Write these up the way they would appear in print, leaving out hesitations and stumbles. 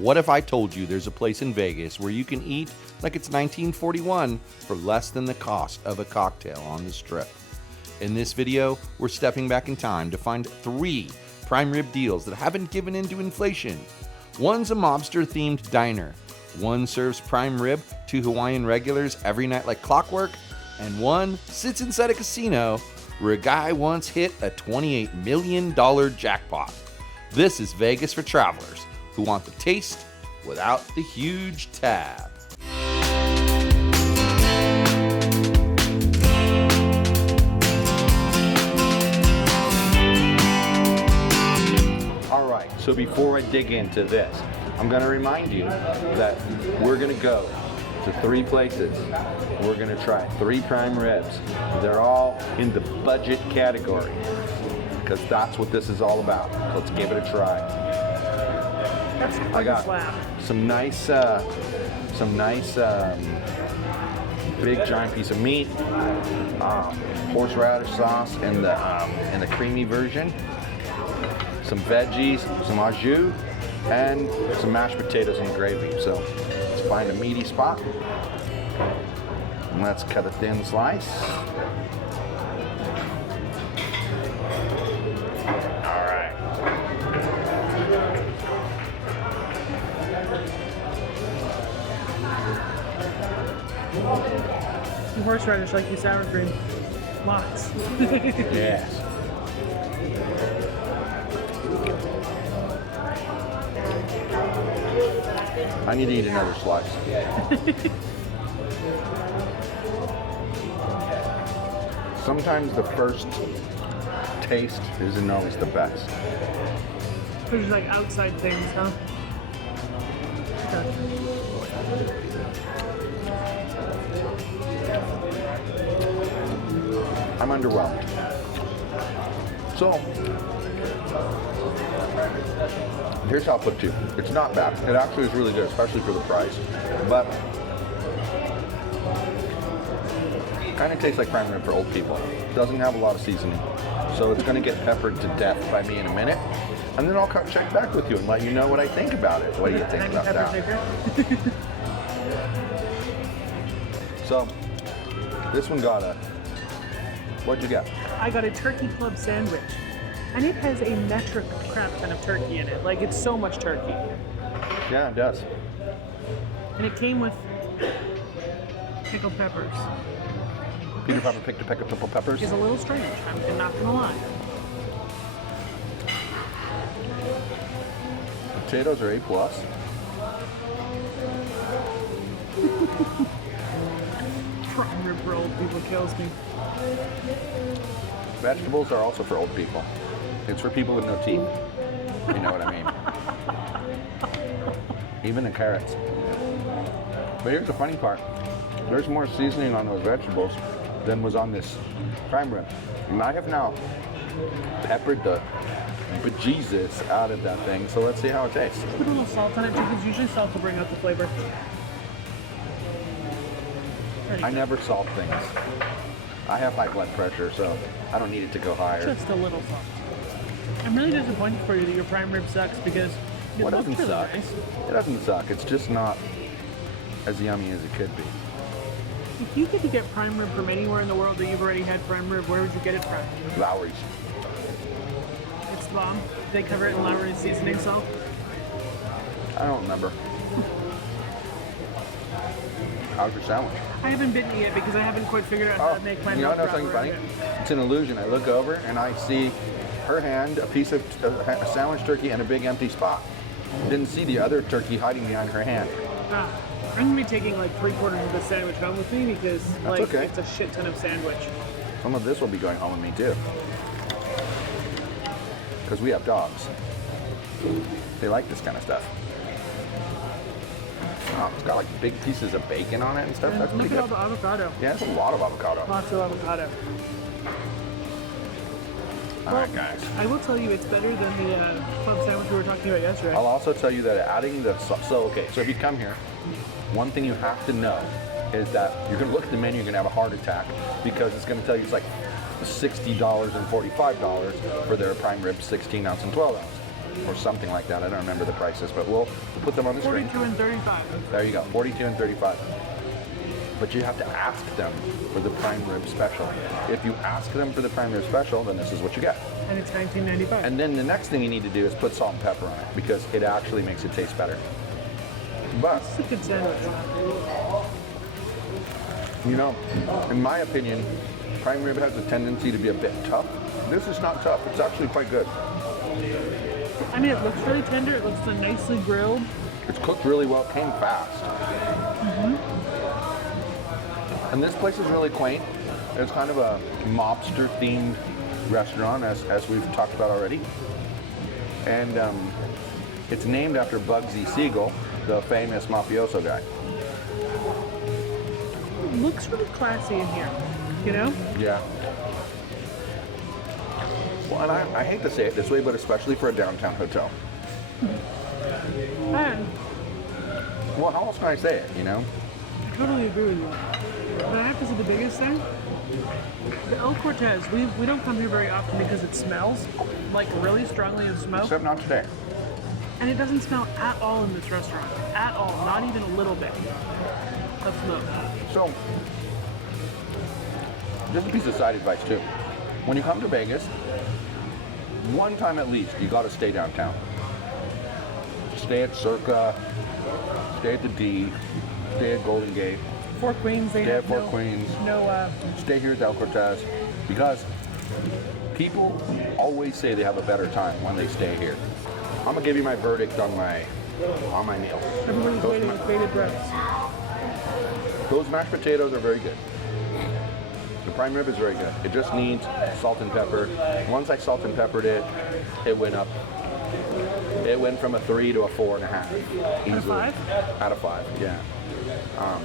What if I told you there's a place in Vegas where you can eat like it's 1941 for less than the cost of a cocktail on the Strip? In this video, we're stepping back in time to find 3 prime rib deals that haven't given in to inflation. One's a mobster-themed diner. One serves prime rib to Hawaiian regulars every night like clockwork. And one sits inside a casino where a guy once hit a $28 million jackpot. This is Vegas for travelers who want the taste without the huge tab. All right, so before I dig into this, I'm gonna remind you that we're gonna go to 3 places. We're gonna try 3 prime ribs. They're all in the budget category because that's what this is all about. Let's give it a try. I got some nice big giant piece of meat, horseradish sauce in the creamy version, some veggies, some au jus, and some mashed potatoes and gravy. So let's find a meaty spot and let's cut a thin slice. All right. The horseradish like your sour cream. Lots. Yes. I need to eat another slice. Sometimes the first taste isn't always the best. There's like outside things, huh? Okay. I'm underwhelmed. So, here's how I'll put it to you. It's not bad. It actually is really good, especially for the price. But it kind of tastes like prime rib for old people. It doesn't have a lot of seasoning. So it's going to get peppered to death by me in a minute. And then I'll check back with you and let you know what I think about it. What do you think about that? So, this one got a... What'd you get? I got a turkey club sandwich. And it has a metric crap ton of turkey in it. Like, it's so much turkey. Yeah, it does. And it came with pickled peppers. Peter Pepper picked a peck of pickled peppers. It's a little strange, I'm not gonna lie. Potatoes are A+. Prime rib for old people kills me. Vegetables are also for old people. It's for people with no teeth. You know what I mean? Even the carrots. But here's the funny part. There's more seasoning on those vegetables than was on this prime rib. And I have now peppered the bejesus out of that thing, so let's see how it tastes. Put a little salt on it too, because usually salt will bring out the flavor. I never salt things. I have high blood pressure, so I don't need it to go higher. Just a little salt. I'm really disappointed for you that your prime rib sucks because it looks really nice. It doesn't suck. It's just not as yummy as it could be. If you could get prime rib from anywhere in the world that you've already had prime rib, where would you get it from? Lowry's. It's the bomb. They cover it in Lowry's seasoning salt. I don't remember. How's your sandwich? I haven't bitten it yet because I haven't quite figured out how to make my mouth something funny? It's an illusion. I look over and I see her hand, a piece of a sandwich turkey, and a big empty spot. Didn't see the other turkey hiding behind her hand. I'm gonna be taking like 3/4 of the sandwich home with me because okay. It's a shit ton of sandwich. Some of this will be going home with me too. Because we have dogs. They like this kind of stuff. Oh, it's got like big pieces of bacon on it and stuff. That's pretty good. Look good. at all the avocado. Yeah, it's a lot of avocado. Lots of avocado. All right, guys. I will tell you it's better than the club sandwich we were talking about yesterday. I'll also tell you that adding the so if you come here, one thing you have to know is that you're going to look at the menu, you're going to have a heart attack because it's going to tell you it's like $60 and $45 for their prime rib 16 ounce and 12 ounce. or something like that. I don't remember the prices, but we'll put them on the screen. 42 and 35. There you go, 42 and 35. But you have to ask them for the prime rib special. If you ask them for the prime rib special, then this is what you get. And it's $19.95. And then the next thing you need to do is put salt and pepper on it because it actually makes it taste better. But, It's a good sandwich. you know, in my opinion, prime rib has a tendency to be a bit tough. This is not tough. It's actually quite good. I mean, it looks really tender. It looks nicely grilled. It's cooked really well. Came fast. And this place is really quaint. It's kind of a mobster-themed restaurant, as we've talked about already. And it's named after Bugsy Siegel, the famous mafioso guy. It looks really classy in here, you know? Yeah. Well, and I hate to say it this way, but especially for a downtown hotel. And Well, how else can I say it, you know? I totally agree with you. But I have to say the biggest thing, the El Cortez, we don't come here very often because it smells like really strongly of smoke. Except not today. And it doesn't smell at all in this restaurant. At all. Not even a little bit of smoke. So, just a piece of side advice too. When you come to Vegas, one time at least, you gotta stay downtown. Stay at Circa, stay at the D, stay at Golden Gate, Four Queens, they stay have at Four no, Queens, no, stay here at El Cortez, because people always say they have a better time when they stay here. I'm gonna give you my verdict on my meal. everybody's waiting with bated breath. Those mashed potatoes are very good. The prime rib is very good. It just needs salt and pepper. Once I salt and peppered it, it went up. It went from a 3 to a 4.5. Easily. Out of 5? Out of 5, yeah.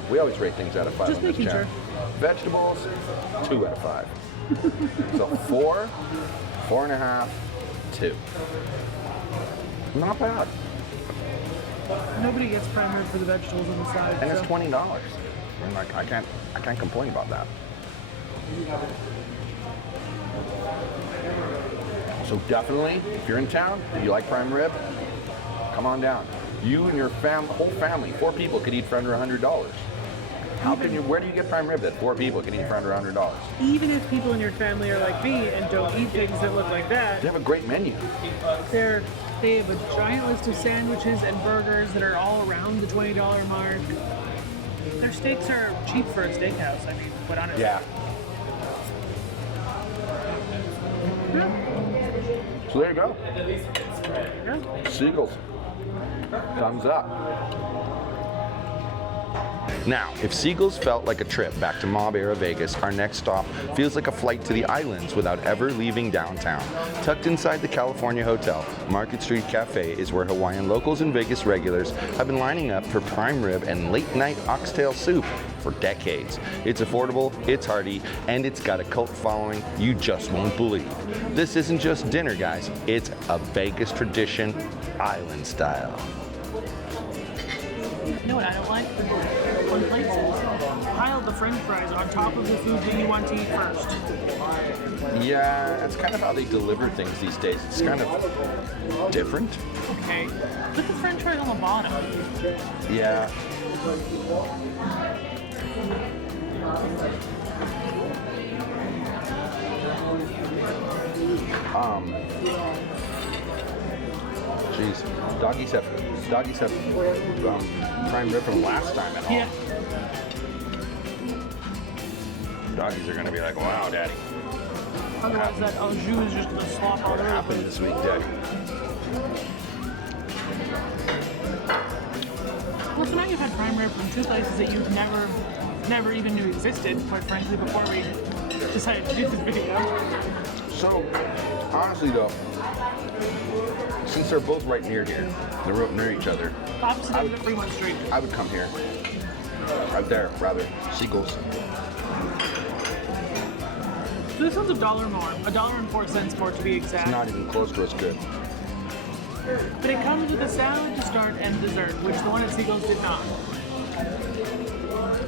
We always rate things out of 5 Just on this making channel. sure. Vegetables, 2 out of 5. So 4, 4.5, 2. Not bad. Nobody gets prime rib for the vegetables on the side. And it's so. $20. And like I can't complain about that. So definitely, if you're in town and you like prime rib, come on down. You and your whole family, 4 people, could eat for under $100. Where do you get prime rib that 4 people can eat for under $100? Even if people in your family are like me and don't eat things that look like that, They have a great menu. they have a giant list of sandwiches and burgers that are all around the $20 mark. Their steaks are cheap for a steakhouse, I mean, but honestly. Yeah. So there you go. Yeah. Siegels. Thumbs up. Now, if Siegel's felt like a trip back to mob era Vegas, our next stop feels like a flight to the islands without ever leaving downtown. Tucked inside the California Hotel, Market Street Café is where Hawaiian locals and Vegas regulars have been lining up for prime rib and late night oxtail soup for decades. It's affordable, it's hearty, and it's got a cult following you just won't believe. This isn't just dinner, guys. It's a Vegas tradition, island style. You know what I don't like? When places pile the french fries on top of the food that you want to eat first. Yeah, that's kind of how they deliver things these days. It's kind of different. Okay. Put the french fries on the bottom. Yeah. Jeez, doggies have prime rib from last time at home. Yeah. Doggies are gonna be like, wow, Daddy, Otherwise that au jus is just gonna slop all what over the happened place. this week, Daddy? Well, so now you've had prime rib from 2 places that you've never even knew existed, quite frankly, before we decided to do this video. So, honestly though, since they're both right near here, they're right near each other, Opposite end of Fremont Street. I would come here. Right there, rather. Siegel's. So this one's $1 more, $1.04 more to be exact. It's not even close to as good. But it comes with a salad to start and dessert, which the one at Siegel's did not.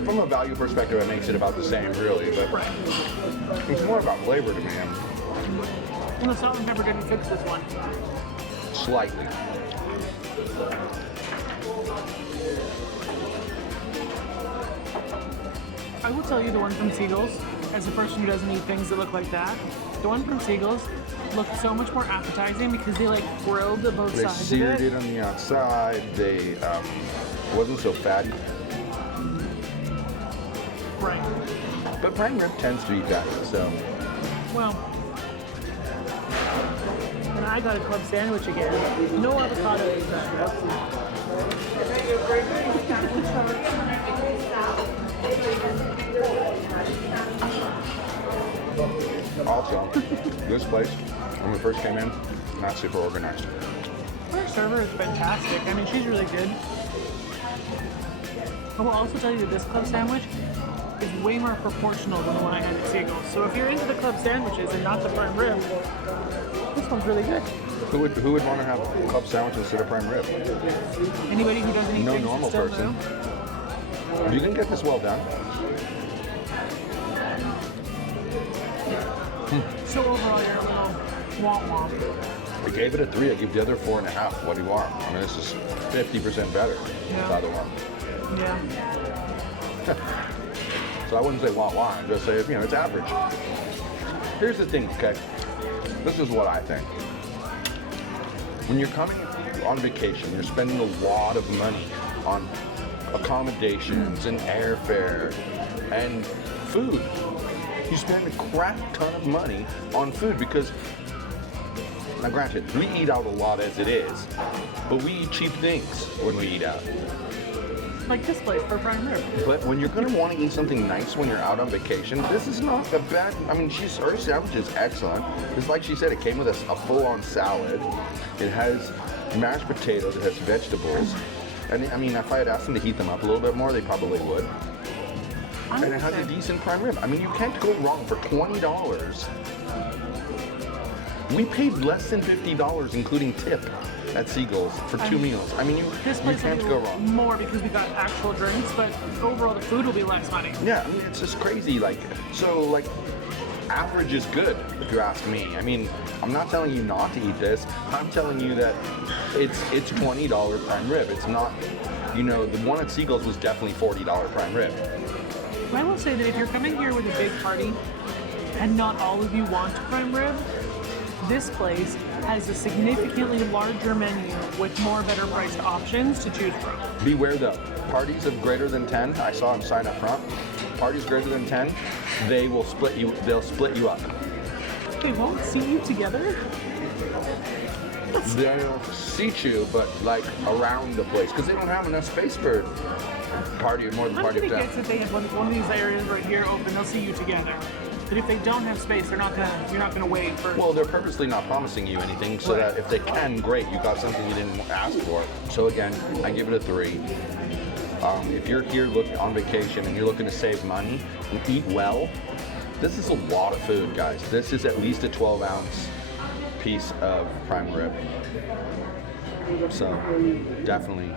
From a value perspective, it makes it about the same, really, but Right. it's more about flavor to me. And the salt and pepper didn't fix this one. slightly. I will tell you the one from Siegel's, as a person who doesn't eat things that look like that, the one from Siegel's looked so much more appetizing because they like grilled the both They sides seared of it on the outside. They wasn't so fatty. Right. But prime rib tends to be fatty, so. Well, and I got a club sandwich again. No avocado this time. Also, this place, when we first came in, not super organized. Our server is fantastic. I mean, she's really good. I will also tell you that this club sandwich is way more proportional than the one I had at Siegel's. So if you're into the club sandwiches and not the prime rib, this one's really good. Who would want to have a club sandwich instead of prime rib? Anybody who doesn't eat No things normal that still person. do. You can get this well done. So overall, you're a little womp womp. I gave it a 3. I gave the other 4.5. What do you want? I mean, this is 50% better than the other one. Yeah. So I wouldn't say wah wah. I'd just say, you know, it's average. Here's the thing, okay? This is what I think. When you're coming on vacation, you're spending a lot of money on accommodations and airfare and food. You spend a crap ton of money on food because, now granted, we eat out a lot as it is, but we eat cheap things when we eat out. Like this place for prime rib. But when you're going to want to eat something nice when you're out on vacation, this is not a bad, I mean, her sandwich is excellent. It's like she said, it came with a full-on salad. It has mashed potatoes, it has vegetables. And I mean, if I had asked them to heat them up a little bit more, they probably would. And it has a decent prime rib. I mean, you can't go wrong for $20. We paid less than $50, including tip, at Siegel's for 2 meals. I mean, you can't go wrong. More because we got actual drinks, but overall the food will be less money. Yeah, I mean, it's just crazy. Like, so, like, average is good, if you ask me. I mean, I'm not telling you not to eat this. I'm telling you that it's $20 prime rib. It's not, you know, the one at Siegel's was definitely $40 prime rib. I will say that if you're coming here with a big party and not all of you want prime rib, this place has a significantly larger menu with more better priced options to choose from. Beware though, parties of greater than 10, I saw them sign up front. Parties greater than 10, they'll split you up. They won't seat you together? They'll seat you, but like around the place, because they don't have enough space for party or more than party of 10. I'm gonna guess that they have one of these areas right here open, they'll see you together. But if they don't have space, you're not gonna wait for. Well, they're purposely not promising you anything, so that if they can, great, you got something you didn't ask for. So again, I give it a 3. If you're here on vacation and you're looking to save money and eat well, this is a lot of food, guys. This is at least a 12-ounce piece of prime rib. So definitely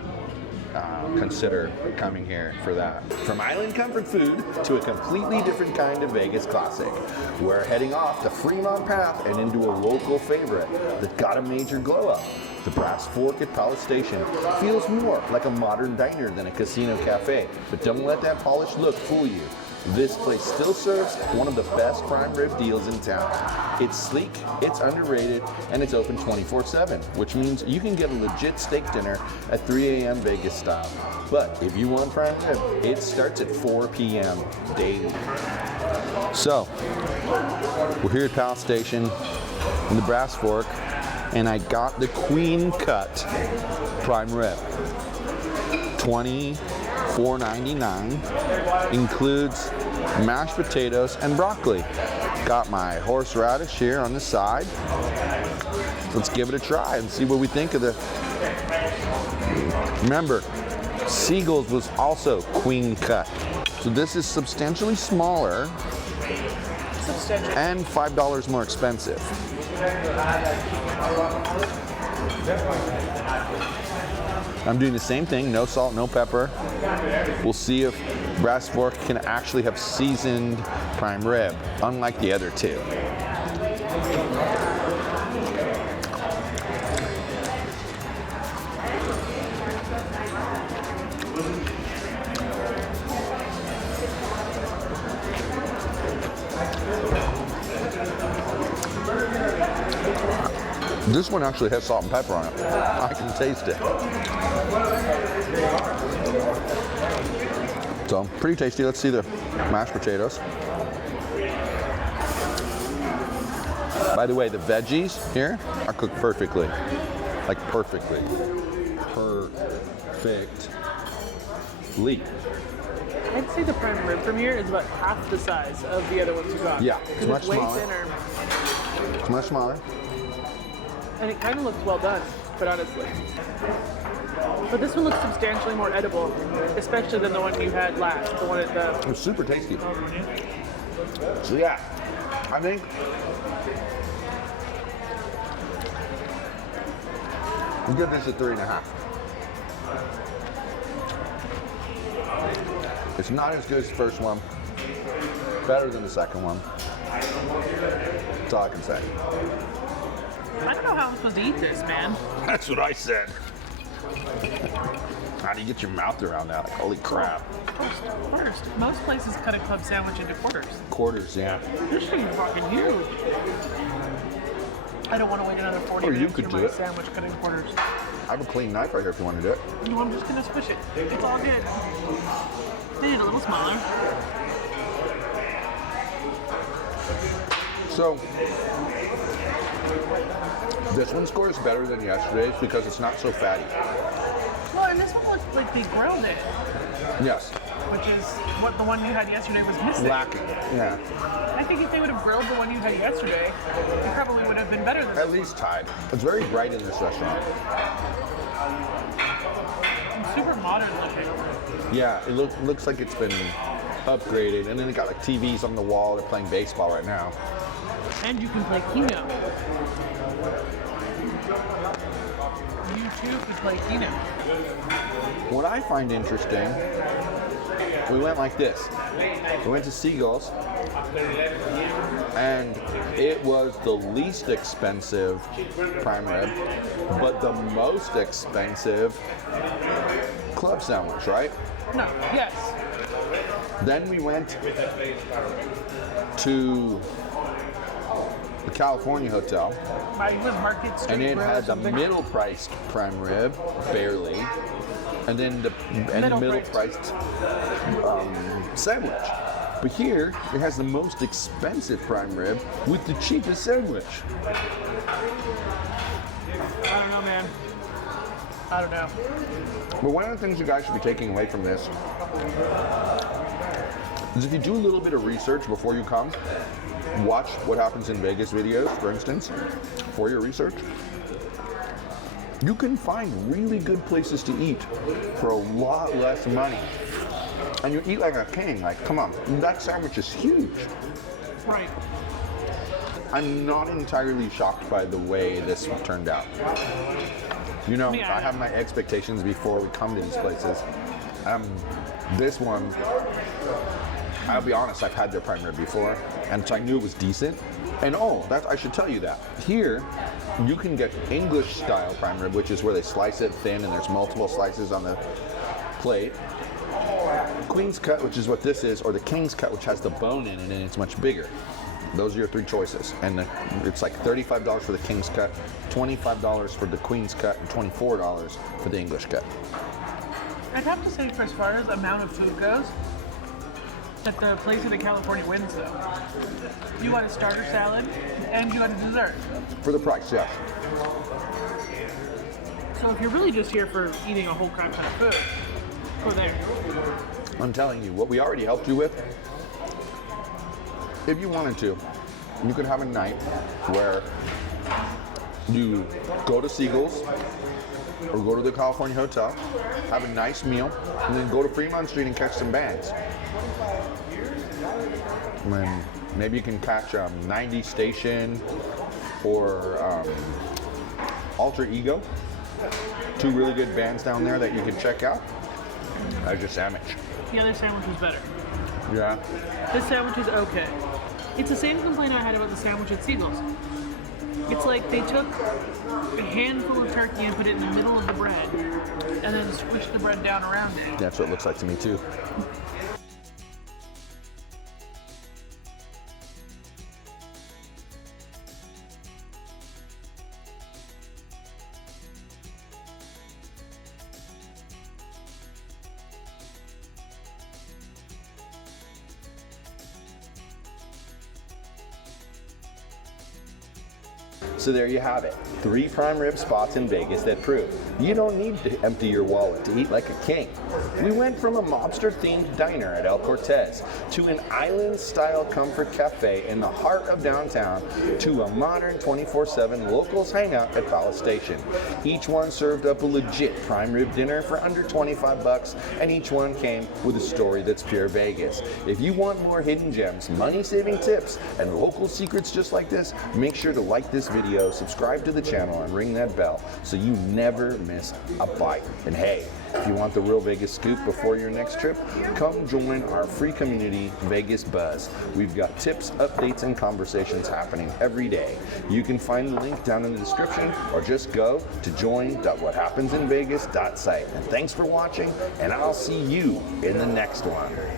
consider coming here for that. From island comfort food to a completely different kind of Vegas classic, we're heading off the Fremont Path and into a local favorite that got a major glow up. The Brass Fork at Palace Station feels more like a modern diner than a casino cafe, but don't let that polished look fool you. This place still serves one of the best prime rib deals in town. It's sleek, it's underrated, and it's open 24/7, which means you can get a legit steak dinner at 3 a.m. Vegas style. But if you want prime rib, it starts at 4 p.m. daily. So, we're here at Palace Station in the Brass Fork, and I got the Queen Cut prime rib. $24.99, includes mashed potatoes and broccoli. Got my horseradish here on the side. Let's give it a try and see what we think of the. Remember, Siegel's was also Queen Cut, so this is substantially smaller and $5 more expensive. I'm doing the same thing, no salt, no pepper. We'll see if Brass Fork can actually have seasoned prime rib, unlike the other two. This one actually has salt and pepper on it. I can taste it. So, pretty tasty. Let's see the mashed potatoes. By the way, the veggies here are cooked perfectly. Like perfectly. Perfectly. I'd say the prime rib from here is about half the size of the other ones you got. Yeah, it's much way smaller. thinner. It's much smaller. And it kind of looks well done, but honestly. But this one looks substantially more edible, especially than the one you had last. The one at the. It's super tasty. So yeah, I think we give this a 3.5. It's not as good as the first one. Better than the second one. That's all I can say. I don't know how I'm supposed to eat this, man. That's what I said. How do you get your mouth around that? Like, holy crap. First, most places cut a club sandwich into quarters. Quarters, yeah. This thing's fucking huge. I don't want to wait another 40 Or you minutes could for do my it. sandwich cut in quarters. I have a clean knife right here if you want to do it. No, I'm just gonna squish it. It's all good. They need a little smaller. So, this one scores better than yesterday's because it's not so fatty. Well, and this one looks like they grilled it, Yes. which is what the one you had yesterday was missing. Lacking. Yeah. I think if they would have grilled the one you had yesterday, it probably would have been better than At this. least tied. It's very bright in this restaurant. It's super modern looking. Yeah, it looks like it's been upgraded. And then they got like TVs on the wall. They're playing baseball right now. And you can play Keno. You too could play Keno. What I find interesting, we went like this. We went to Siegel's, and it was the least expensive prime rib, but the most expensive club sandwich, right? No, yes. Then we went to the California Hotel, It was Market Street and it Grill or had the something. middle-priced prime rib, barely, and then the middle-priced sandwich. But here, it has the most expensive prime rib with the cheapest sandwich. I don't know, man. I don't know. But one of the things you guys should be taking away from this is if you do a little bit of research before you come, watch What Happens in Vegas videos, for instance, for your research, you can find really good places to eat for a lot less money. And you eat like a king. Like, come on, that sandwich is huge. Right. I'm not entirely shocked by the way this turned out. You know, Yeah. I have my expectations before we come to these places. This one, I'll be honest, I've had their prime rib before, and so I knew it was decent. And I should tell you that. Here, you can get English style prime rib, which is where they slice it thin and there's multiple slices on the plate. Queen's cut, which is what this is, or the King's cut, which has the bone in it and it's much bigger. Those are your three choices. And it's like $35 for the King's cut, $25 for the Queen's cut, and $24 for the English cut. I'd have to say, for as far as amount of food goes, that the place in the California wins, though. You got a starter salad, and you got a dessert. For the price, yes. So if you're really just here for eating a whole crap ton of food, go there. I'm telling you, what we already helped you with, if you wanted to, you could have a night where you go to Siegel's or go to the California Hotel, have a nice meal, and then go to Fremont Street and catch some bands. And maybe you can catch 90 Station or Alter Ego. Two really good bands down there that you can check out. That's your sandwich. The other sandwich was better. Yeah. This sandwich is okay. It's the same complaint I had about the sandwich at Siegel's. It's like they took a handful of turkey and put it in the middle of the bread, and then squished the bread down around it. That's what it looks like to me too. So there you have it, 3 prime rib spots in Vegas that prove you don't need to empty your wallet to eat like a king. We went from a mobster-themed diner at El Cortez to an island-style comfort cafe in the heart of downtown to a modern 24/7 locals hangout at Palace Station. Each one served up a legit prime rib dinner for under 25 bucks, and each one came with a story that's pure Vegas. If you want more hidden gems, money-saving tips, and local secrets just like this, make sure to like this video, subscribe to the channel, and ring that bell so you never miss a bite. And hey, if you want the real Vegas scoop before your next trip, come join our free community, Vegas Buzz. We've got tips, updates, and conversations happening every day. You can find the link down in the description or just go to join.whathappensinvegas.site. And thanks for watching, and I'll see you in the next one.